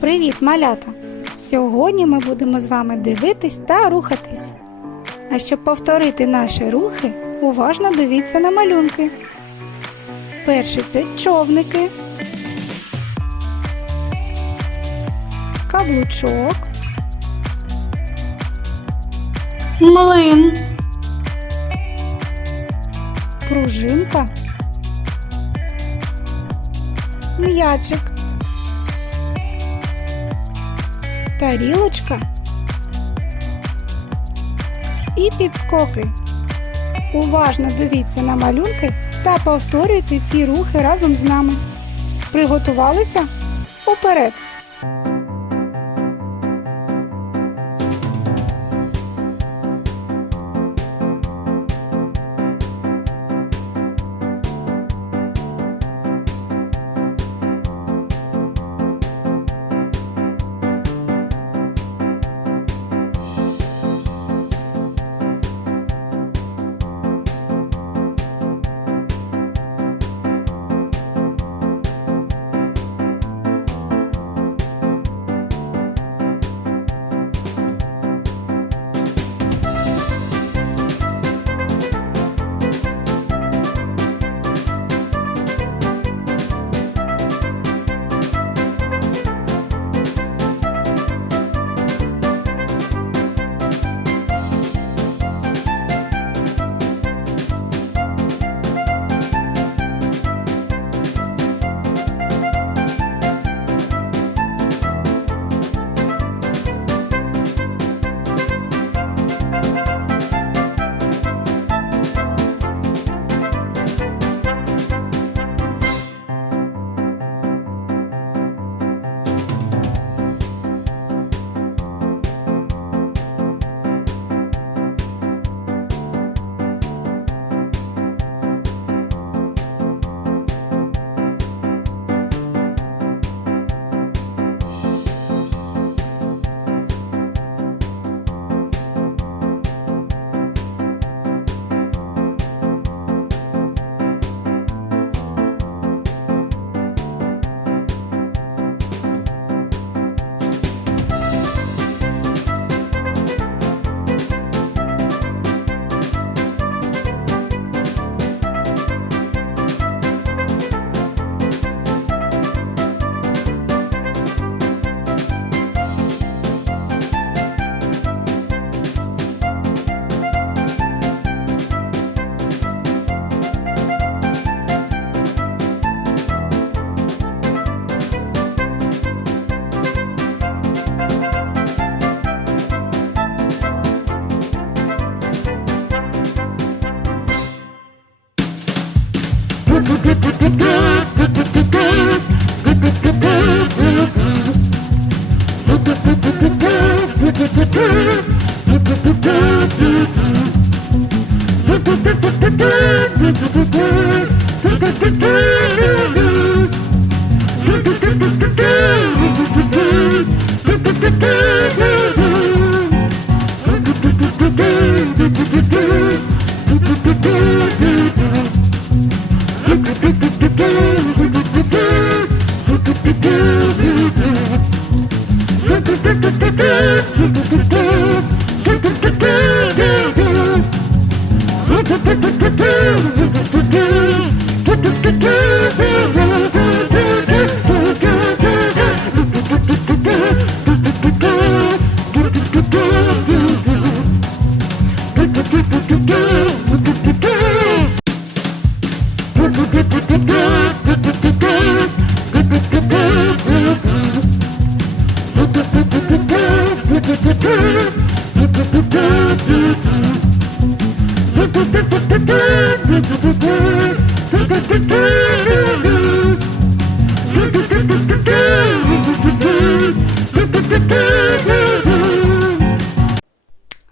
Привіт, малята! Сьогодні ми будемо з вами дивитись та рухатись. А щоб повторити наші рухи, уважно дивіться на малюнки. Перший це човники, каблучок, Млин, пружинка, м'ячик, тарілочка і підскоки. Уважно дивіться на малюнки та повторюйте ці рухи разом з нами. Приготувалися? Уперед! Yeah. do do do do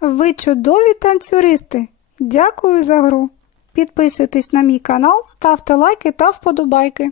Ви чудові танцюристи! Дякую за гру! Підписуйтесь на мій канал, ставте лайки та вподобайки.